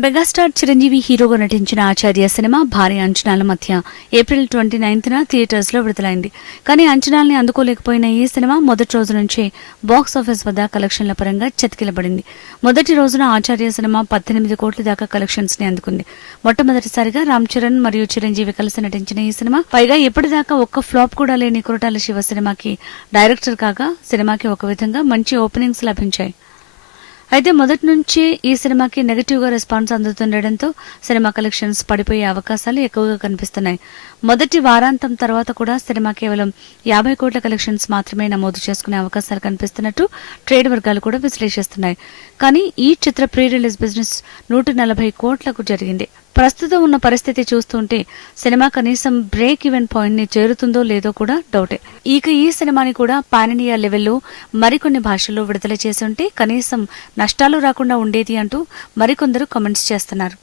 Megastar Chiranjeevi హీరోగా నటించిన ఆచార్య cinema భారీ అంచనాల మధ్య ఏప్రిల్ 29న థియేటర్స్ లో విడుదలైంది. కానీ అంచనాల్ని అందుకోలేకపోయిన ఈ సినిమా మొదటి రోజు నుంచే బాక్స్ ఆఫీస్ వద్ద కలెక్షన్ల పరంగా చతికిలబడింది. మొదటి రోజున ఆచార్య సినిమా 18 కోట్ల దాకా కలెక్షన్స్ ని అందుకుంది. మొట్టమొదటిసారిగా రామ్ చరణ్ మరియు చిరంజీవి కలిసి నటించిన ఈ సినిమా పైగా ఇప్పటిదాకా ఒక్క ఫ్లాప్ కూడా లేని కొరటాల శివ సినిమాకి డైరెక్టర్ కాగా సినిమాకి ఒక విధంగా మంచి ఓపెనింగ్స్ లభించాయి. అయితే మొదటి నుంచే ఈ సినిమాకి నెగటివ్ గా రెస్పాన్స్ అందుతుండటంతో సినిమా కలెక్షన్స్ పడిపోయే అవకాశాలు ఎక్కువగా కనిపిస్తున్నాయి. మొదటి వారాంతం తర్వాత కూడా సినిమా కేవలం 50 కోట్ల కలెక్షన్స్ మాత్రమే నమోదు చేసుకునే అవకాశాలు కనిపిస్తున్నట్టు ట్రేడ్ వర్గాలు కూడా విశ్లేషిస్తున్నాయి. కానీ ఈ చిత్ర ప్రీ రిలీజ్ బిజినెస్ 140 కోట్లకు జరిగింది. ప్రస్తుతం ఉన్న పరిస్థితి చూస్తుంటే సినిమా కనీసం బ్రేక్ ఈవెన్ పాయింట్ ని చేరుతుందో లేదో కూడా డౌటే. ఇక ఈ సినిమాని కూడా పాన్ ఇండియా లెవెల్లో మరికొన్ని భాషల్లో విడుదల చేసి ఉంటే కనీసం నష్టాలు రాకుండా ఉండేది అంటూ మరికొందరు కామెంట్స్ చేస్తున్నారు.